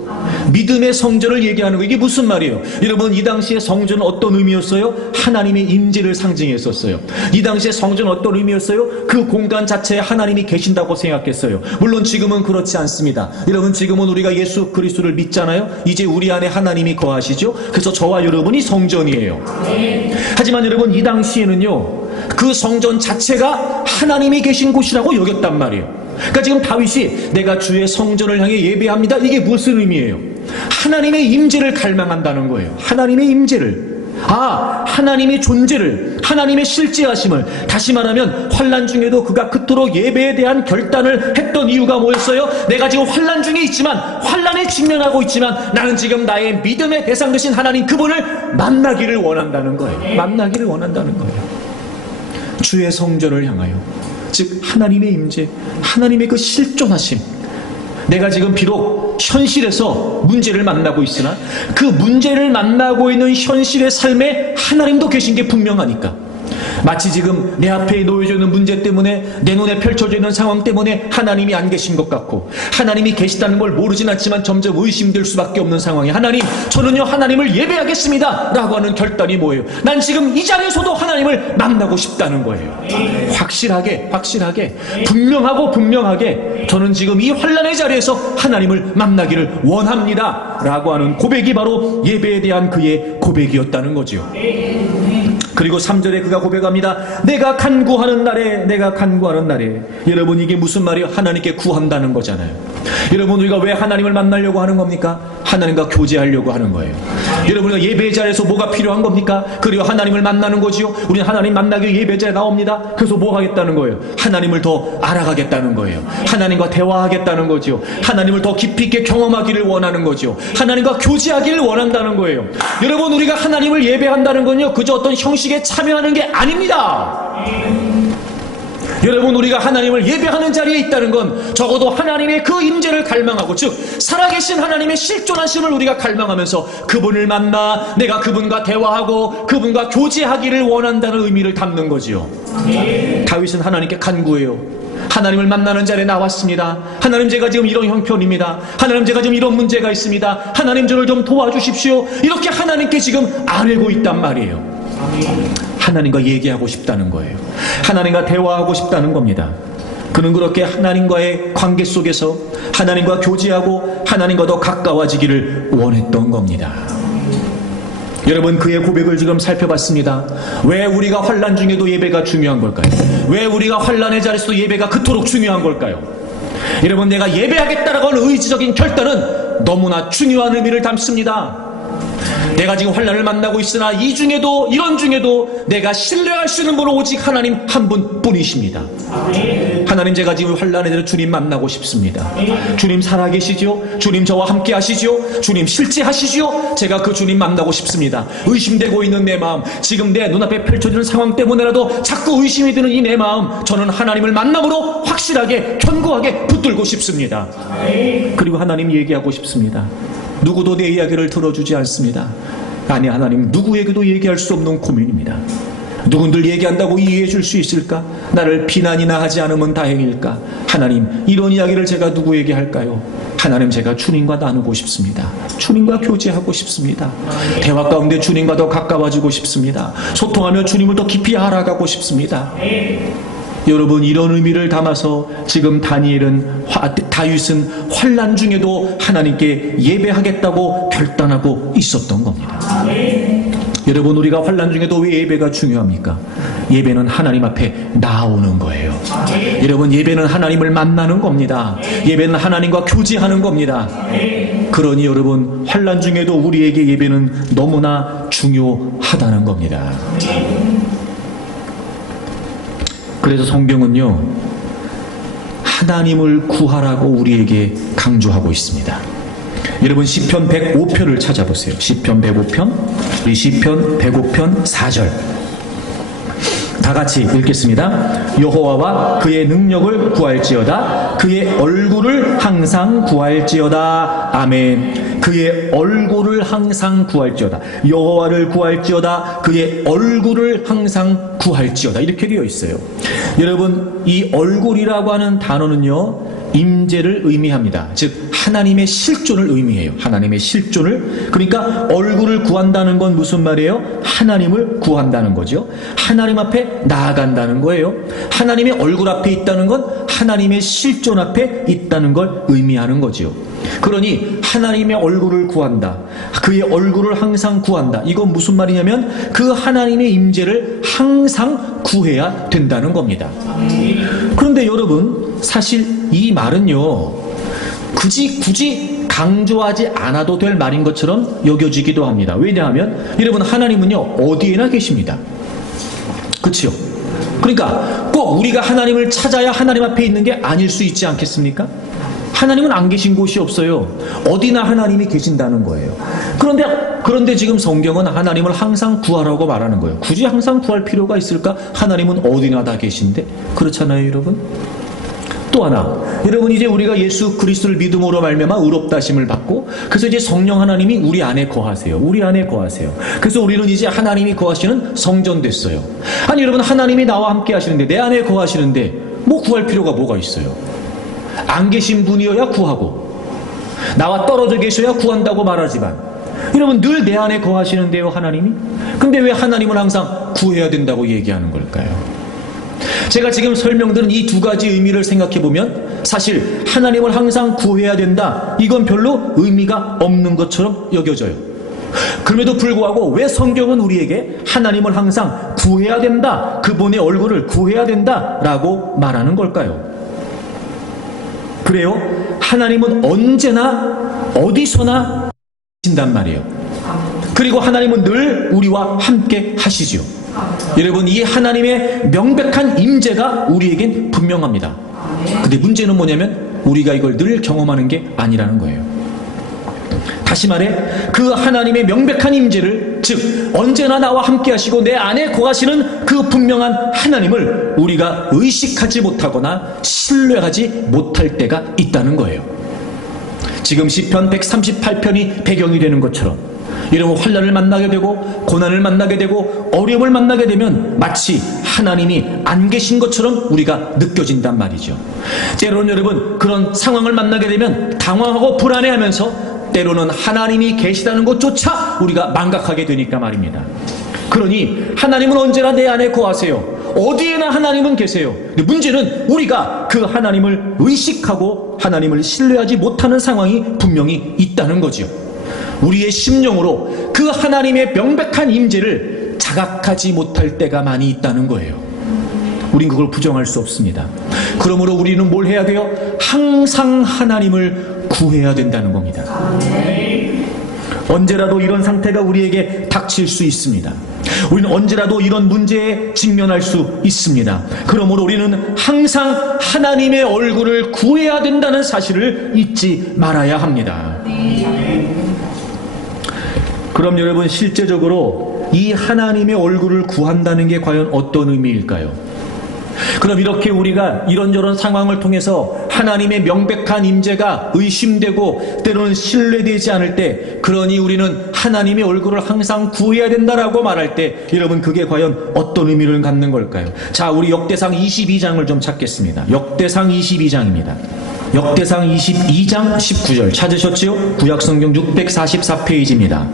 믿음의 성전을 얘기하는 거, 이게 무슨 말이에요? 여러분, 이 당시에 성전은 어떤 의미였어요? 하나님의 임재를 상징했었어요. 이 당시에 성전은 어떤 의미였어요? 그 공간 자체에 하나님이 계신다고 생각했어요. 물론 지금은 그렇지 않습니다. 여러분, 지금은 우리가 예수 그리스도를 믿잖아요. 이제 우리 안에 하나님이 거하시죠. 그래서 저와 여러분이 성전이에요. 하지만 여러분, 이 당시에는요, 그 성전 자체가 하나님이 계신 곳이라고 여겼단 말이에요. 그러니까 지금 다윗이 내가 주의 성전을 향해 예배합니다, 이게 무슨 의미예요? 하나님의 임재를 갈망한다는 거예요. 하나님의 임재를, 하나님의 존재를, 하나님의 실제하심을. 다시 말하면 환난 중에도 그가 그토록 예배에 대한 결단을 했던 이유가 뭐였어요? 내가 지금 환난 중에 있지만, 환난에 직면하고 있지만 나는 지금 나의 믿음의 대상 되신 하나님 그분을 만나기를 원한다는 거예요. 만나기를 원한다는 거예요. 주의 성전을 향하여, 즉 하나님의 임재, 하나님의 그 실존하심. 내가 지금 비록 현실에서 문제를 만나고 있으나 그 문제를 만나고 있는 현실의 삶에 하나님도 계신 게 분명하니까, 마치 지금 내 앞에 놓여져 있는 문제 때문에, 내 눈에 펼쳐져 있는 상황 때문에 하나님이 안 계신 것 같고, 하나님이 계시다는 걸 모르진 않지만 점점 의심될 수밖에 없는 상황에, 하나님, 저는요 하나님을 예배하겠습니다 라고 하는 결단이 뭐예요? 난 지금 이 자리에서도 하나님을 만나고 싶다는 거예요. 확실하게 분명하게 저는 지금 이 환난의 자리에서 하나님을 만나기를 원합니다 라고 하는 고백이 바로 예배에 대한 그의 고백이었다는 거죠. 그리고 3절에 그가 고백합니다. 내가 간구하는 날에. 여러분, 이게 무슨 말이에요? 하나님께 구한다는 거잖아요. 여러분, 우리가 왜 하나님을 만나려고 하는 겁니까? 하나님과 교제하려고 하는 거예요. 여러분, 우리가 예배 자리에서 뭐가 필요한 겁니까? 그리고 하나님을 만나는 거지요. 우리는 하나님 만나기 위해 예배 자리에 나옵니다. 그래서 뭐 하겠다는 거예요? 하나님을 더 알아가겠다는 거예요. 하나님과 대화하겠다는 거지요. 하나님을 더 깊이 있게 경험하기를 원하는 거죠. 하나님과 교제하기를 원한다는 거예요. 여러분, 우리가 하나님을 예배한다는 건요, 그저 어떤 형식에 참여하는 게 아닙니다. 여러분, 우리가 하나님을 예배하는 자리에 있다는 건 적어도 하나님의 그 임재를 갈망하고, 즉 살아계신 하나님의 실존하심을 우리가 갈망하면서 그분을 만나 내가 그분과 대화하고 그분과 교제하기를 원한다는 의미를 담는 거지요. 다윗은 하나님께 간구해요. 하나님을 만나는 자리에 나왔습니다. 하나님, 제가 지금 이런 형편입니다. 하나님, 제가 지금 이런 문제가 있습니다. 하나님, 저를 좀 도와주십시오. 이렇게 하나님께 지금 아뢰고 있단 말이에요. 하나님과 얘기하고 싶다는 거예요. 하나님과 대화하고 싶다는 겁니다. 그는 그렇게 하나님과의 관계 속에서 하나님과 교제하고 하나님과 더 가까워지기를 원했던 겁니다. 여러분, 그의 고백을 지금 살펴봤습니다. 왜 우리가 환난 중에도 예배가 중요한 걸까요? 왜 우리가 환난의 자리에서도 예배가 그토록 중요한 걸까요? 여러분, 내가 예배하겠다라고 하는 의지적인 결단은 너무나 중요한 의미를 담습니다. 내가 지금 환난을 만나고 있으나 이 중에도, 이런 중에도 내가 신뢰할 수 있는 분은 오직 하나님 한 분뿐이십니다. 하나님, 제가 지금 환난에 대해 주님 만나고 싶습니다. 주님 살아계시죠? 주님 저와 함께 하시죠? 주님 실제하시죠? 제가 그 주님 만나고 싶습니다. 의심되고 있는 내 마음, 지금 내 눈앞에 펼쳐지는 상황 때문에라도 자꾸 의심이 드는 이 내 마음, 저는 하나님을 만남으로 확실하게 견고하게 붙들고 싶습니다. 그리고 하나님 얘기하고 싶습니다. 누구도 내 이야기를 들어주지 않습니다. 아니, 하나님, 누구에게도 얘기할 수 없는 고민입니다. 누군들 얘기한다고 이해해 줄 수 있을까? 나를 비난이나 하지 않으면 다행일까? 하나님, 이런 이야기를 제가 누구에게 할까요? 하나님, 제가 주님과 나누고 싶습니다. 주님과 교제하고 싶습니다. 대화 가운데 주님과 더 가까워지고 싶습니다. 소통하며 주님을 더 깊이 알아가고 싶습니다. 여러분, 이런 의미를 담아서 지금 다윗은 환난 중에도 하나님께 예배하겠다고 결단하고 있었던 겁니다. 여러분, 우리가 환난 중에도 왜 예배가 중요합니까? 예배는 하나님 앞에 나오는 거예요. 여러분, 예배는 하나님을 만나는 겁니다. 예배는 하나님과 교제하는 겁니다. 그러니 여러분, 환난 중에도 우리에게 예배는 너무나 중요하다는 겁니다. 그래서 성경은요, 하나님을 구하라고 우리에게 강조하고 있습니다. 여러분, 시편 105편을 찾아보세요. 시편 105편, 우리 시편 105편 4절 다 같이 읽겠습니다. 여호와와 그의 능력을 구할지어다. 그의 얼굴을 항상 구할지어다. 아멘. 그의 얼굴을 항상 구할지어다. 여호와를 구할지어다. 그의 얼굴을 항상 구할지어다. 이렇게 되어 있어요. 여러분, 이 얼굴이라고 하는 단어는요, 임재를 의미합니다. 즉 하나님의 실존을 의미해요. 하나님의 실존을. 그러니까 얼굴을 구한다는 건 무슨 말이에요? 하나님을 구한다는 거죠. 하나님 앞에 나아간다는 거예요. 하나님의 얼굴 앞에 있다는 건 하나님의 실존 앞에 있다는 걸 의미하는 거죠. 그러니 하나님의 얼굴을 구한다. 그의 얼굴을 항상 구한다. 이건 무슨 말이냐면 그 하나님의 임재를 항상 구해야 된다는 겁니다. 그런데 여러분, 사실 이 말은요, 굳이 강조하지 않아도 될 말인 것처럼 여겨지기도 합니다. 왜냐하면 여러분, 하나님은요 어디에나 계십니다. 그렇죠? 그러니까 꼭 우리가 하나님을 찾아야 하나님 앞에 있는 게 아닐 수 있지 않겠습니까? 하나님은 안 계신 곳이 없어요. 어디나 하나님이 계신다는 거예요. 그런데 지금 성경은 하나님을 항상 구하라고 말하는 거예요. 굳이 항상 구할 필요가 있을까? 하나님은 어디나 다 계신데. 그렇잖아요, 여러분. 또 하나, 여러분, 이제 우리가 예수 그리스도를 믿음으로 말미암아 의롭다 하심을 받고, 그래서 이제 성령 하나님이 우리 안에 거하세요. 우리 안에 거하세요. 그래서 우리는 이제 하나님이 거하시는 성전 됐어요. 아니, 여러분, 하나님이 나와 함께 하시는데, 내 안에 거하시는데 뭐 구할 필요가 뭐가 있어요? 안 계신 분이어야 구하고, 나와 떨어져 계셔야 구한다고 말하지만, 여러분, 늘 내 안에 거하시는데요, 하나님이. 근데 왜 하나님은 항상 구해야 된다고 얘기하는 걸까요? 제가 지금 설명드린 이 두 가지 의미를 생각해 보면 사실 하나님을 항상 구해야 된다, 이건 별로 의미가 없는 것처럼 여겨져요. 그럼에도 불구하고 왜 성경은 우리에게 하나님을 항상 구해야 된다, 그분의 얼굴을 구해야 된다라고 말하는 걸까요? 그래요? 하나님은 언제나 어디서나 계신단 말이에요. 그리고 하나님은 늘 우리와 함께 하시지요. 여러분, 이 하나님의 명백한 임재가 우리에겐 분명합니다. 근데 문제는 뭐냐면 우리가 이걸 늘 경험하는 게 아니라는 거예요. 다시 말해, 그 하나님의 명백한 임재를, 즉 언제나 나와 함께 하시고 내 안에 거하시는 그 분명한 하나님을 우리가 의식하지 못하거나 신뢰하지 못할 때가 있다는 거예요. 지금 시편 138편이 배경이 되는 것처럼 이런 환난을 만나게 되고 고난을 만나게 되고 어려움을 만나게 되면 마치 하나님이 안 계신 것처럼 우리가 느껴진단 말이죠. 때로는 여러분, 그런 상황을 만나게 되면 당황하고 불안해하면서 때로는 하나님이 계시다는 것조차 우리가 망각하게 되니까 말입니다. 그러니 하나님은 언제나 내 안에 거하세요. 어디에나 하나님은 계세요. 근데 문제는 우리가 그 하나님을 의식하고 하나님을 신뢰하지 못하는 상황이 분명히 있다는 거지요. 우리의 심령으로 그 하나님의 명백한 임재를 자각하지 못할 때가 많이 있다는 거예요. 우린 그걸 부정할 수 없습니다. 그러므로 우리는 뭘 해야 돼요? 항상 하나님을 구해야 된다는 겁니다. 언제라도 이런 상태가 우리에게 닥칠 수 있습니다. 우리는 언제라도 이런 문제에 직면할 수 있습니다. 그러므로 우리는 항상 하나님의 얼굴을 구해야 된다는 사실을 잊지 말아야 합니다. 그럼 여러분, 실제적으로 이 하나님의 얼굴을 구한다는 게 과연 어떤 의미일까요? 그럼 이렇게 우리가 이런저런 상황을 통해서 하나님의 명백한 임재가 의심되고 때로는 신뢰되지 않을 때, 그러니 우리는 하나님의 얼굴을 항상 구해야 된다라고 말할 때 여러분, 그게 과연 어떤 의미를 갖는 걸까요? 자, 우리 역대상 22장을 좀 찾겠습니다. 역대상 22장입니다. 역대상 22장 19절 찾으셨지요? 구약성경 644페이지입니다.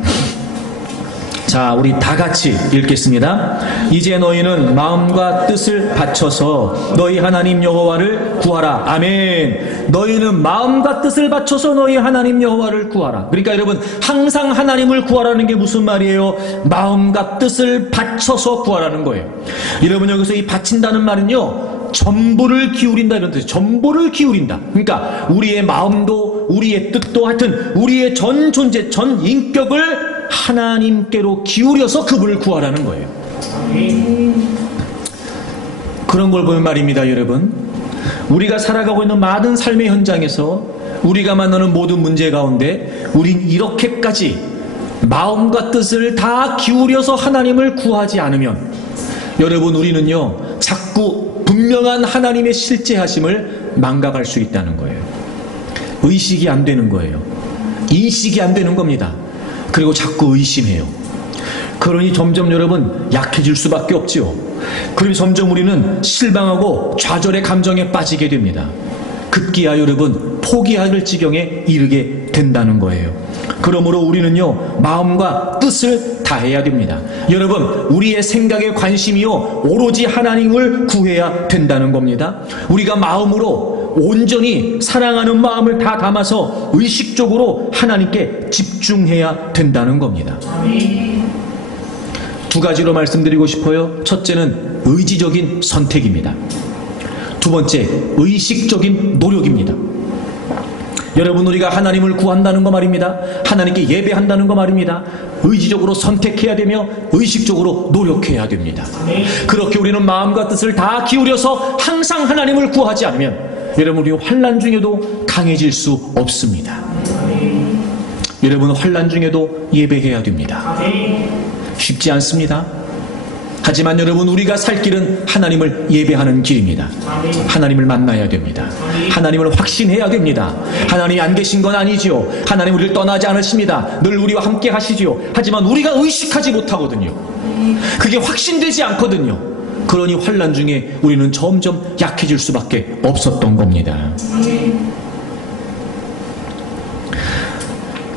자, 우리 다 같이 읽겠습니다. 이제 너희는 마음과 뜻을 바쳐서 너희 하나님 여호와를 구하라. 아멘. 너희는 마음과 뜻을 바쳐서 너희 하나님 여호와를 구하라. 그러니까 여러분, 항상 하나님을 구하라는 게 무슨 말이에요? 마음과 뜻을 바쳐서 구하라는 거예요. 여러분, 여기서 이 바친다는 말은요, 전부를 기울인다 이런 뜻이에요. 전부를 기울인다. 그러니까 우리의 마음도 우리의 뜻도 하여튼 우리의 전 존재, 전 인격을 하나님께로 기울여서 그분을 구하라는 거예요. 그런 걸 보면 말입니다, 여러분. 우리가 살아가고 있는 많은 삶의 현장에서 우리가 만나는 모든 문제 가운데 우린 이렇게까지 마음과 뜻을 다 기울여서 하나님을 구하지 않으면 여러분, 우리는요 자꾸 분명한 하나님의 실제하심을 망각할 수 있다는 거예요. 의식이 안 되는 거예요. 인식이 안 되는 겁니다. 그리고 자꾸 의심해요. 그러니 점점 여러분 약해질 수밖에 없지요. 그리고 점점 우리는 실망하고 좌절의 감정에 빠지게 됩니다. 급기야 여러분 포기할 지경에 이르게 된다는 거예요. 그러므로 우리는요 마음과 뜻을 다해야 됩니다. 여러분, 우리의 생각의 관심이요 오로지 하나님을 구해야 된다는 겁니다. 우리가 마음으로 온전히 사랑하는 마음을 다 담아서 의식적으로 하나님께 집중해야 된다는 겁니다. 두 가지로 말씀드리고 싶어요. 첫째는 의지적인 선택입니다. 두 번째, 의식적인 노력입니다. 여러분, 우리가 하나님을 구한다는 거 말입니다. 하나님께 예배한다는 거 말입니다. 의지적으로 선택해야 되며 의식적으로 노력해야 됩니다. 그렇게 우리는 마음과 뜻을 다 기울여서 항상 하나님을 구하지 않으면 여러분, 우리 환난 중에도 강해질 수 없습니다. 여러분, 환난 중에도 예배해야 됩니다. 쉽지 않습니다. 하지만 여러분, 우리가 살 길은 하나님을 예배하는 길입니다. 하나님을 만나야 됩니다. 하나님을 확신해야 됩니다. 하나님이 안 계신 건 아니지요. 하나님 우리를 떠나지 않으십니다. 늘 우리와 함께 하시지요. 하지만 우리가 의식하지 못하거든요. 그게 확신되지 않거든요. 그러니 환난 중에 우리는 점점 약해질 수밖에 없었던 겁니다.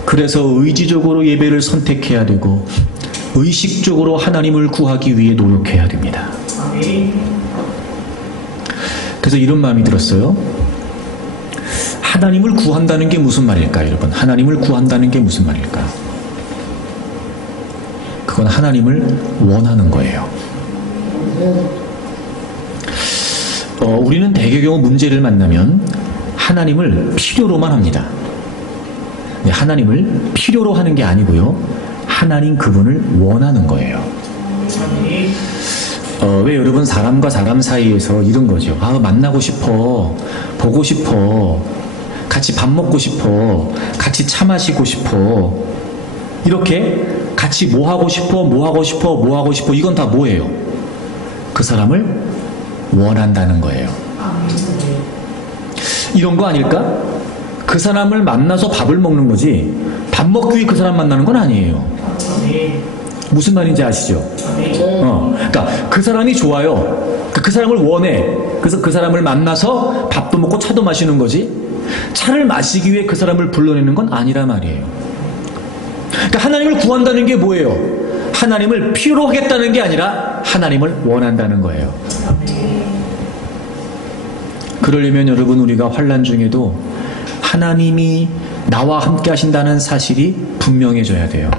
그래서 의지적으로 예배를 선택해야 되고 의식적으로 하나님을 구하기 위해 노력해야 됩니다. 그래서 이런 마음이 들었어요. 하나님을 구한다는 게 무슨 말일까요, 여러분? 하나님을 구한다는 게 무슨 말일까? 그건 하나님을 원하는 거예요. 우리는 대개 경우 문제를 만나면 하나님을 필요로만 합니다. 하나님을 필요로 하는 게 아니고요. 하나님 그분을 원하는 거예요. 왜 여러분 사람과 사람 사이에서 이런 거죠. 만나고 싶어, 보고 싶어, 같이 밥 먹고 싶어, 같이 차 마시고 싶어, 이렇게 같이 뭐 하고 싶어, 뭐 하고 싶어, 뭐 하고 싶어, 이건 다 뭐예요? 그 사람을 원한다는 거예요. 이런 거 아닐까? 그 사람을 만나서 밥을 먹는 거지 밥 먹기 위해 그 사람 만나는 건 아니에요. 무슨 말인지 아시죠? 그러니까 그 사람이 좋아요. 그 사람을 원해. 그래서 그 사람을 만나서 밥도 먹고 차도 마시는 거지 차를 마시기 위해 그 사람을 불러내는 건 아니란 말이에요. 그러니까 하나님을 구한다는 게 뭐예요? 하나님을 필요로 하겠다는 게 아니라 하나님을 원한다는 거예요. 그러려면 여러분 우리가 환난 중에도 하나님이 나와 함께 하신다는 사실이 분명해져야 돼요.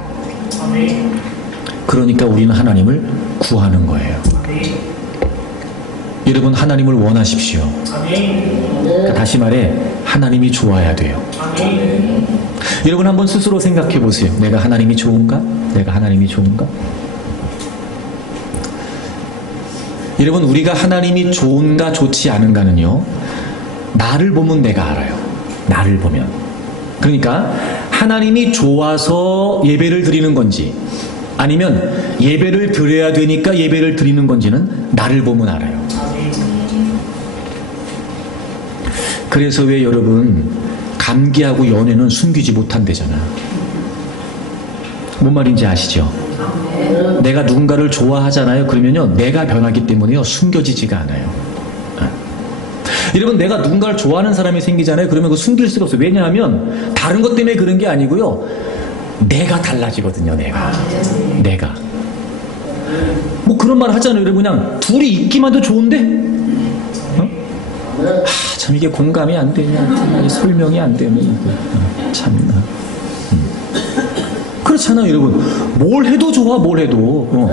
그러니까 우리는 하나님을 구하는 거예요. 여러분 하나님을 원하십시오. 그러니까 다시 말해 하나님이 좋아야 돼요. 여러분 한번 스스로 생각해 보세요. 내가 하나님이 좋은가? 내가 하나님이 좋은가? 여러분 우리가 하나님이 좋은가 좋지 않은가는요 나를 보면 내가 알아요. 나를 보면. 그러니까 하나님이 좋아서 예배를 드리는 건지 아니면 예배를 드려야 되니까 예배를 드리는 건지는 나를 보면 알아요. 그래서 왜 여러분 감기하고 연애는 숨기지 못한대잖아. 뭔 말인지 아시죠? 내가 누군가를 좋아하잖아요. 그러면요 내가 변하기 때문에요 숨겨지지가 않아요. 여러분 내가 누군가를 좋아하는 사람이 생기잖아요. 그러면 그거 숨길 수가 없어요. 왜냐하면 다른 것 때문에 그런 게 아니고요 내가 달라지거든요. 내가 뭐 그런 말 하잖아요. 여러분 그냥 둘이 있기만 해도 좋은데 참 이게 공감이 안 되냐 설명이 안 되네 참나. 그렇잖아요 여러분. 뭘 해도 좋아 뭘 해도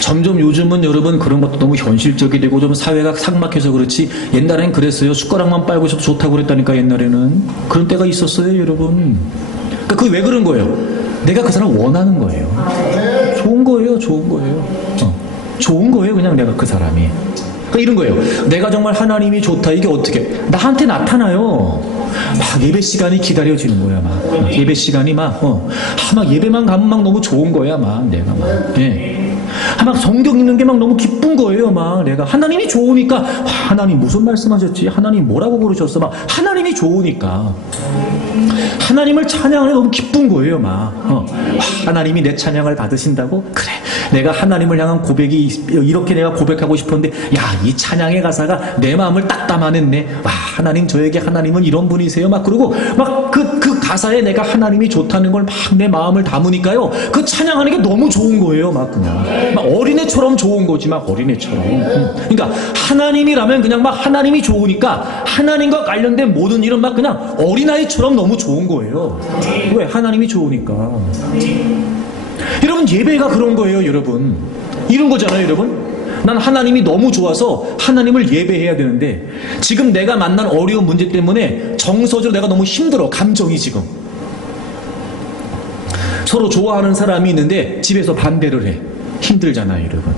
점점 요즘은 여러분 그런 것도 너무 현실적이 되고 좀 사회가 삭막해서 그렇지 옛날엔 그랬어요. 숟가락만 빨고 있어도 좋다고 그랬다니까. 옛날에는 그런 때가 있었어요 여러분. 그러니까 그게 왜 그런 거예요? 내가 그 사람을 원하는 거예요. 좋은 거예요. 좋은 거예요. 좋은 거예요 그냥 내가 그 사람이. 그러니까 이런 거예요. 내가 정말 하나님이 좋다. 이게 어떻게 나한테 나타나요. 막 예배 시간이 기다려지는 거야. 막 예배 시간이 막 예배만 가면 막 너무 좋은 거야. 막 내가 막 막 성경 읽는 게 막 너무 기쁜 거예요. 막 내가 하나님이 좋으니까 하나님 무슨 말씀하셨지? 하나님 뭐라고 부르셨어? 막 하나님이 좋으니까 하나님을 찬양하는 게 너무 기쁜 거예요. 막 하나님이 내 찬양을 받으신다고? 그래 내가 하나님을 향한 고백이 이렇게 내가 고백하고 싶었는데 이 찬양의 가사가 내 마음을 딱 담아냈네. 하나님 저에게 하나님은 이런 분이세요. 막 그러고 막 그 가사에 내가 하나님이 좋다는 걸 막 내 마음을 담으니까요 그 찬양하는 게 너무 좋은 거예요. 막 그냥 막 어린애처럼 좋은 거지. 막 어린애처럼. 그러니까 하나님이라면 그냥 막 하나님이 좋으니까 하나님과 관련된 모든 일은 막 그냥 어린아이처럼 너무 좋은 거예요. 왜? 하나님이 좋으니까. 여러분 예배가 그런 거예요. 여러분 이런 거잖아요. 여러분 난 하나님이 너무 좋아서 하나님을 예배해야 되는데 지금 내가 만난 어려운 문제 때문에 정서적으로 내가 너무 힘들어. 감정이 지금 서로 좋아하는 사람이 있는데 집에서 반대를 해. 힘들잖아요. 여러분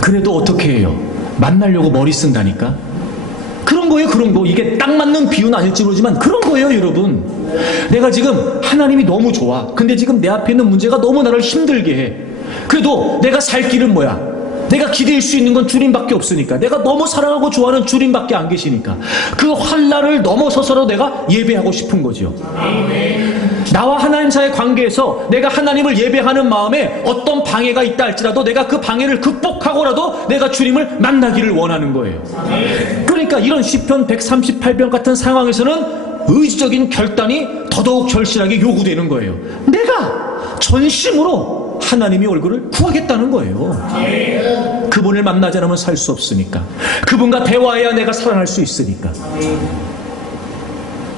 그래도 어떻게 해요? 만나려고 머리 쓴다니까. 그런 거예요. 그런 거. 이게 딱 맞는 비유는 아닐지 모르지만 그런 거예요. 여러분 내가 지금 하나님이 너무 좋아. 근데 지금 내 앞에 있는 문제가 너무 나를 힘들게 해. 그래도 내가 살 길은 뭐야? 내가 기댈 수 있는 건 주님밖에 없으니까. 내가 너무 사랑하고 좋아하는 주님밖에 안 계시니까 그 환난을 넘어서서라도 내가 예배하고 싶은 거죠. 나와 하나님 사이의 관계에서 내가 하나님을 예배하는 마음에 어떤 방해가 있다 할지라도 내가 그 방해를 극복하고라도 내가 주님을 만나기를 원하는 거예요. 그러니까 이런 시편 138편 같은 상황에서는 의지적인 결단이 더더욱 절실하게 요구되는 거예요. 내가 전심으로 하나님의 얼굴을 구하겠다는 거예요. 그분을 만나지 않으면 살 수 없으니까. 그분과 대화해야 내가 살아날 수 있으니까.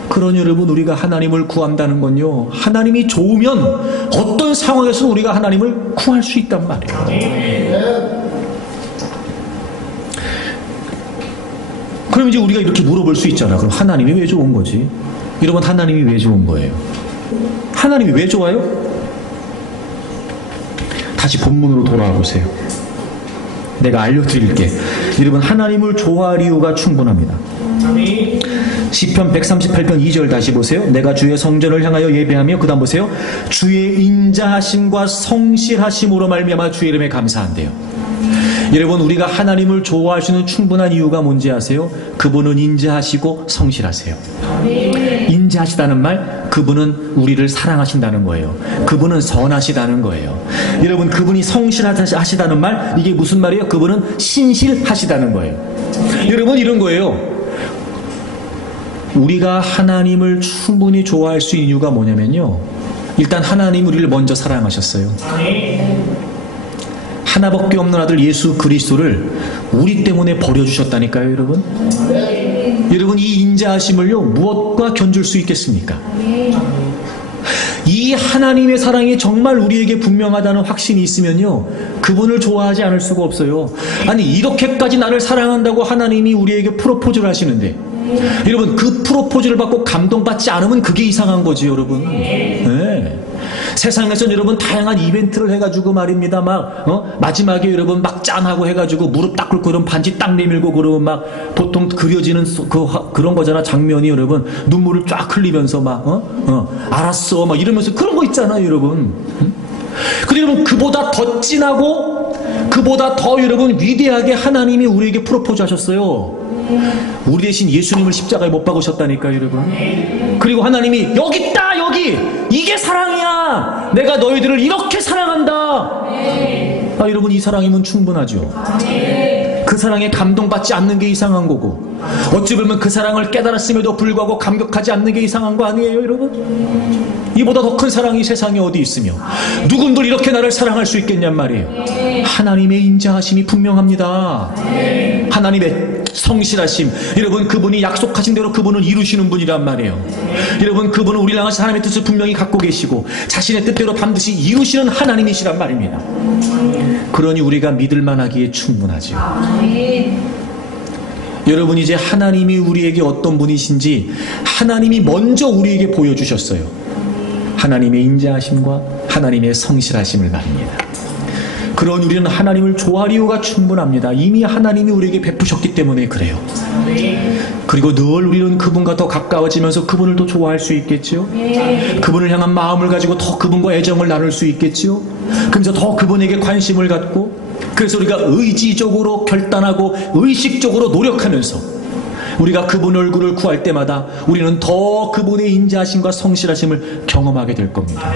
그러니 여러분 우리가 하나님을 구한다는 건요 하나님이 좋으면 어떤 상황에서 우리가 하나님을 구할 수 있단 말이에요. 그럼 이제 우리가 이렇게 물어볼 수 있잖아. 그럼 하나님이 왜 좋은 거지? 여러분 하나님이 왜 좋은 거예요? 하나님이 왜 좋아요? 다시 본문으로 돌아와 보세요. 내가 알려드릴게. 여러분, 하나님을 좋아할 이유가 충분합니다. 시편 138편 2절 다시 보세요. 내가 주의 성전을 향하여 예배하며, 그 다음 보세요. 주의 인자하심과 성실하심으로 말미암아 주의 이름에 감사한대요. 여러분, 우리가 하나님을 좋아할 수 있는 충분한 이유가 뭔지 아세요? 그분은 인자하시고 성실하세요. 인자하시다는 말, 그분은 우리를 사랑하신다는 거예요. 그분은 선하시다는 거예요. 여러분, 그분이 성실하시다는 말, 이게 무슨 말이에요? 그분은 신실하시다는 거예요. 여러분, 이런 거예요. 우리가 하나님을 충분히 좋아할 수 있는 이유가 뭐냐면요, 일단 하나님 우리를 먼저 사랑하셨어요. 하나밖에 없는 아들 예수 그리스도를 우리 때문에 버려주셨다니까요, 여러분. 여러분, 이 인자하심을요, 무엇과 견줄 수 있겠습니까? 이 하나님의 사랑이 정말 우리에게 분명하다는 확신이 있으면요, 그분을 좋아하지 않을 수가 없어요. 아니, 이렇게까지 나를 사랑한다고 하나님이 우리에게 프로포즈를 하시는데, 여러분, 그 프로포즈를 받고 감동받지 않으면 그게 이상한 거지, 여러분. 네. 세상에서는 여러분 다양한 이벤트를 해가지고 말입니다. 마지막에 여러분 막 짠하고 해가지고 무릎 딱 꿇고 그런 반지 딱 내밀고 그러면 막 보통 그려지는 그런 거잖아. 장면이 여러분 눈물을 쫙 흘리면서 알았어 막 이러면서 그런 거 있잖아요, 여러분. 근데 여러분, 그보다 더 진하고 그보다 더 여러분 위대하게 하나님이 우리에게 프로포즈 하셨어요. 우리 대신 예수님을 십자가에 못 박으셨다니까요, 여러분. 그리고 하나님이 여기 있다, 여기 이게 사랑이야. 내가 너희들을 이렇게 사랑한다. 여러분, 이 사랑이면 충분하죠. 그 사랑에 감동받지 않는 게 이상한 거고, 어찌 보면 그 사랑을 깨달았음에도 불구하고 감격하지 않는 게 이상한 거 아니에요, 여러분? 이보다 더 큰 사랑이 세상에 어디 있으며 누군들 이렇게 나를 사랑할 수 있겠냔 말이에요. 하나님의 인자하심이 분명합니다. 하나님의 성실하심, 여러분, 그분이 약속하신 대로 그분은 이루시는 분이란 말이에요. 여러분, 그분은 우리를 향하신 하나님의 뜻을 분명히 갖고 계시고 자신의 뜻대로 반드시 이루시는 하나님이시란 말입니다. 그러니 우리가 믿을 만하기에 충분하죠. 여러분, 이제 하나님이 우리에게 어떤 분이신지 하나님이 먼저 우리에게 보여주셨어요. 하나님의 인자하심과 하나님의 성실하심을 말입니다. 그런 우리는 하나님을 좋아할 이유가 충분합니다. 이미 하나님이 우리에게 베푸셨기 때문에 그래요. 그리고 늘 우리는 그분과 더 가까워지면서 그분을 더 좋아할 수 있겠죠. 그분을 향한 마음을 가지고 더 그분과 애정을 나눌 수 있겠죠. 그래서 더 그분에게 관심을 갖고, 그래서 우리가 의지적으로 결단하고 의식적으로 노력하면서 우리가 그분 얼굴을 구할 때마다 우리는 더 그분의 인자하심과 성실하심을 경험하게 될 겁니다.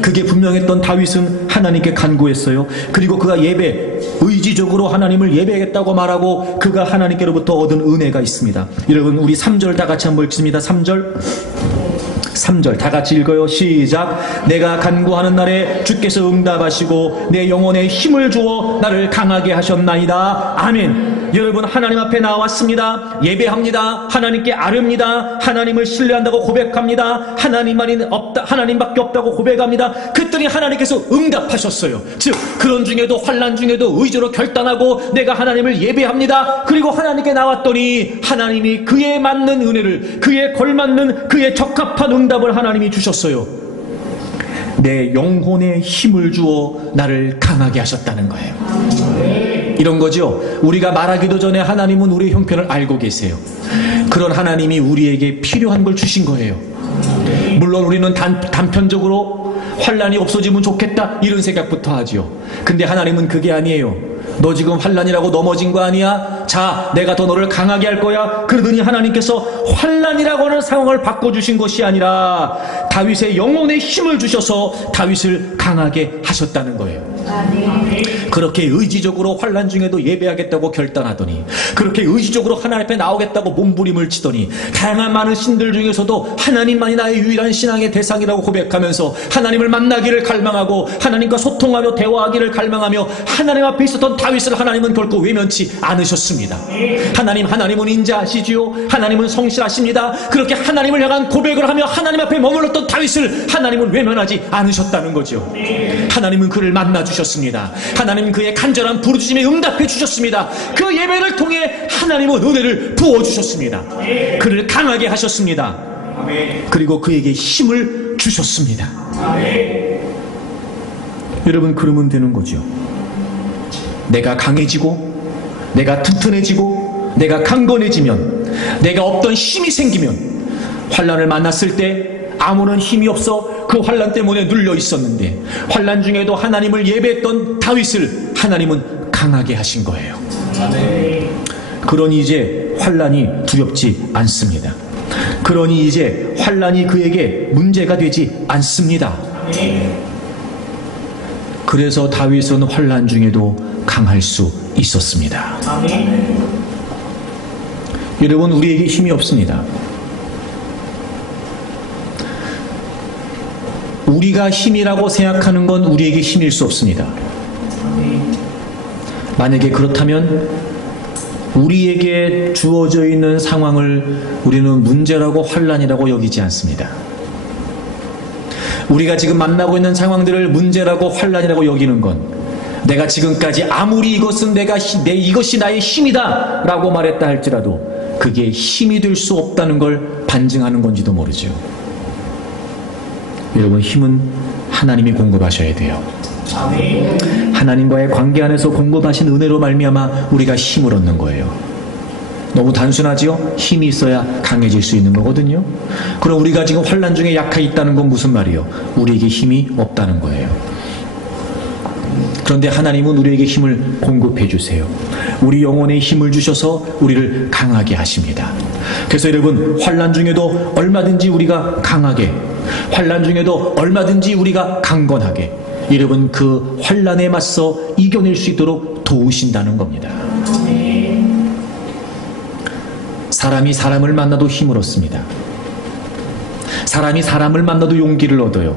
그게 분명했던 다윗은 하나님께 간구했어요. 그리고 그가 의지적으로 하나님을 예배하겠다고 말하고 그가 하나님께로부터 얻은 은혜가 있습니다. 여러분, 우리 3절 다 같이 한번 읽습니다. 3절 다 같이 읽어요. 시작. 내가 간구하는 날에 주께서 응답하시고 내 영혼에 힘을 주어 나를 강하게 하셨나이다. 아멘. 여러분, 하나님 앞에 나왔습니다. 예배합니다. 하나님께 아뢰입니다. 하나님을 신뢰한다고 고백합니다. 하나님밖에 없다고 고백합니다. 그랬더니 하나님께서 응답하셨어요. 즉, 그런 중에도 환난 중에도 의지로 결단하고 내가 하나님을 예배합니다. 그리고 하나님께 나왔더니 하나님이 그에 맞는 은혜를, 그에 걸맞는, 그에 적합한 응답을 하나님이 주셨어요. 내 영혼에 힘을 주어 나를 강하게 하셨다는 거예요. 이런 거죠. 우리가 말하기도 전에 하나님은 우리의 형편을 알고 계세요. 그런 하나님이 우리에게 필요한 걸 주신 거예요. 물론 우리는 단편적으로 환난이 없어지면 좋겠다 이런 생각부터 하죠. 근데 하나님은 그게 아니에요. 너 지금 환난이라고 넘어진 거 아니야? 자, 내가 더 너를 강하게 할 거야. 그러더니 하나님께서 환난이라고 하는 상황을 바꿔주신 것이 아니라 다윗의 영혼에 힘을 주셔서 다윗을 강하게 하셨다는 거예요. 그렇게 의지적으로 환난 중에도 예배하겠다고 결단하더니, 그렇게 의지적으로 하나님 앞에 나오겠다고 몸부림을 치더니, 다양한 많은 신들 중에서도 하나님만이 나의 유일한 신앙의 대상이라고 고백하면서 하나님을 만나기를 갈망하고 하나님과 소통하며 대화하기를 갈망하며 하나님 앞에 있었던 다윗을 하나님은 결코 외면치 않으셨습니다. 하나님은 인자하시지요. 하나님은 성실하십니다. 그렇게 하나님을 향한 고백을 하며 하나님 앞에 머물렀던 다윗을 하나님은 외면하지 않으셨다는 거죠. 하나님은 그를 만나 주셨습니다. 하나님은 그의 간절한 부르짖음에 응답해 주셨습니다. 그 예배를 통해 하나님은 은혜를 부어 주셨습니다. 그를 강하게 하셨습니다. 그리고 그에게 힘을 주셨습니다. 여러분, 그러면 되는 거죠. 내가 강해지고, 내가 튼튼해지고, 내가 강건해지면, 내가 없던 힘이 생기면, 환난을 만났을 때 아무런 힘이 없어 그 환난 때문에 눌려 있었는데, 환난 중에도 하나님을 예배했던 다윗을 하나님은 강하게 하신 거예요. 그러니 이제 환난이 두렵지 않습니다. 그러니 이제 환난이 그에게 문제가 되지 않습니다. 그래서 다윗은 환난 중에도 강할 수 있었습니다. 여러분, 우리에게 힘이 없습니다. 우리가 힘이라고 생각하는 건 우리에게 힘일 수 없습니다. 만약에 그렇다면 우리에게 주어져 있는 상황을 우리는 문제라고 환난이라고 여기지 않습니다. 우리가 지금 만나고 있는 상황들을 문제라고 환난이라고 여기는 건, 내가 지금까지 아무리 이것은 이것이 나의 힘이다 라고 말했다 할지라도 그게 힘이 될 수 없다는 걸 반증하는 건지도 모르죠. 여러분, 힘은 하나님이 공급하셔야 돼요. 하나님과의 관계 안에서 공급하신 은혜로 말미암아 우리가 힘을 얻는 거예요. 너무 단순하지요? 힘이 있어야 강해질 수 있는 거거든요. 그럼 우리가 지금 환난 중에 약해 있다는 건 무슨 말이요? 우리에게 힘이 없다는 거예요. 그런데 하나님은 우리에게 힘을 공급해 주세요. 우리 영혼에 힘을 주셔서 우리를 강하게 하십니다. 그래서 여러분, 환난 중에도 얼마든지 우리가 강하게, 환난 중에도 얼마든지 우리가 강건하게, 여러분, 그 환난에 맞서 이겨낼 수 있도록 도우신다는 겁니다. 사람이 사람을 만나도 힘을 얻습니다. 사람이 사람을 만나도 용기를 얻어요.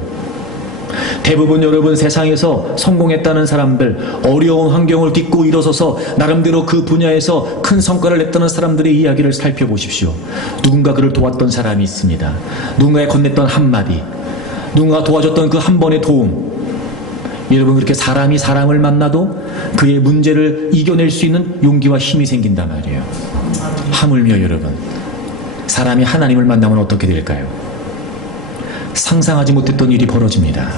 대부분 여러분, 세상에서 성공했다는 사람들, 어려운 환경을 딛고 일어서서 나름대로 그 분야에서 큰 성과를 냈다는 사람들의 이야기를 살펴보십시오. 누군가 그를 도왔던 사람이 있습니다. 누군가에 건넸던 한마디, 누군가 도와줬던 그 한 번의 도움. 여러분, 그렇게 사람이 사람을 만나도 그의 문제를 이겨낼 수 있는 용기와 힘이 생긴단 말이에요. 하물며 여러분, 사람이 하나님을 만나면 어떻게 될까요? 상상하지 못했던 일이 벌어집니다.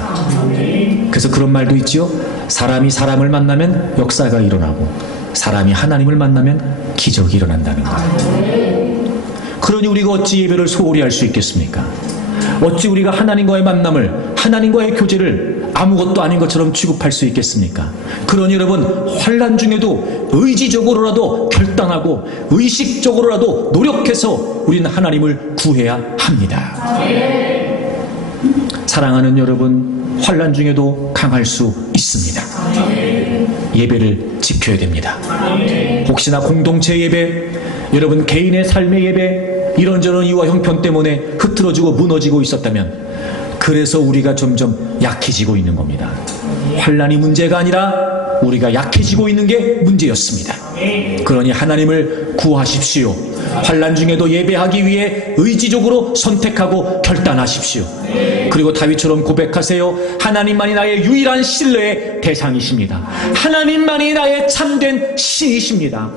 그래서 그런 말도 있지요. 사람이 사람을 만나면 역사가 일어나고, 사람이 하나님을 만나면 기적이 일어난다는 거예요. 그러니 우리가 어찌 예배를 소홀히 할 수 있겠습니까? 어찌 우리가 하나님과의 만남을, 하나님과의 교제를 아무것도 아닌 것처럼 취급할 수 있겠습니까? 그러니 여러분, 환난 중에도 의지적으로라도 결단하고 의식적으로라도 노력해서 우리는 하나님을 구해야 합니다. 사랑하는 여러분, 환난 중에도 강할 수 있습니다. 예배를 지켜야 됩니다. 혹시나 공동체 예배, 여러분 개인의 삶의 예배, 이런저런 이유와 형편 때문에 흐트러지고 무너지고 있었다면, 그래서 우리가 점점 약해지고 있는 겁니다. 환난이 문제가 아니라 우리가 약해지고 있는 게 문제였습니다. 그러니 하나님을 구하십시오. 환난 중에도 예배하기 위해 의지적으로 선택하고 결단하십시오. 그리고 다윗처럼 고백하세요. 하나님만이 나의 유일한 신뢰의 대상이십니다. 하나님만이 나의 참된 신이십니다.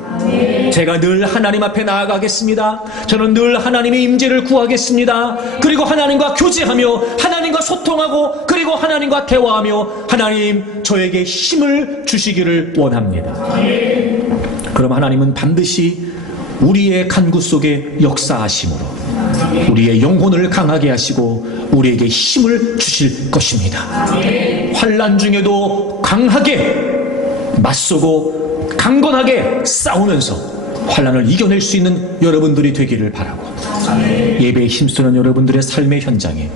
제가 늘 하나님 앞에 나아가겠습니다. 저는 늘 하나님의 임재를 구하겠습니다. 그리고 하나님과 교제하며 하나님과 소통하고, 그리고 하나님과 대화하며, 하나님 저에게 힘을 주시기를 원합니다. 그럼 하나님은 반드시 우리의 간구 속에 역사하심으로 우리의 영혼을 강하게 하시고 우리에게 힘을 주실 것입니다. 환난 중에도 강하게 맞서고 강건하게 싸우면서 환난을 이겨낼 수 있는 여러분들이 되기를 바라고, 예배에 힘쓰는 여러분들의 삶의 현장에,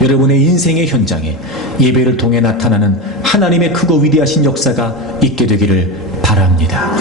여러분의 인생의 현장에 예배를 통해 나타나는 하나님의 크고 위대하신 역사가 있게 되기를 바랍니다.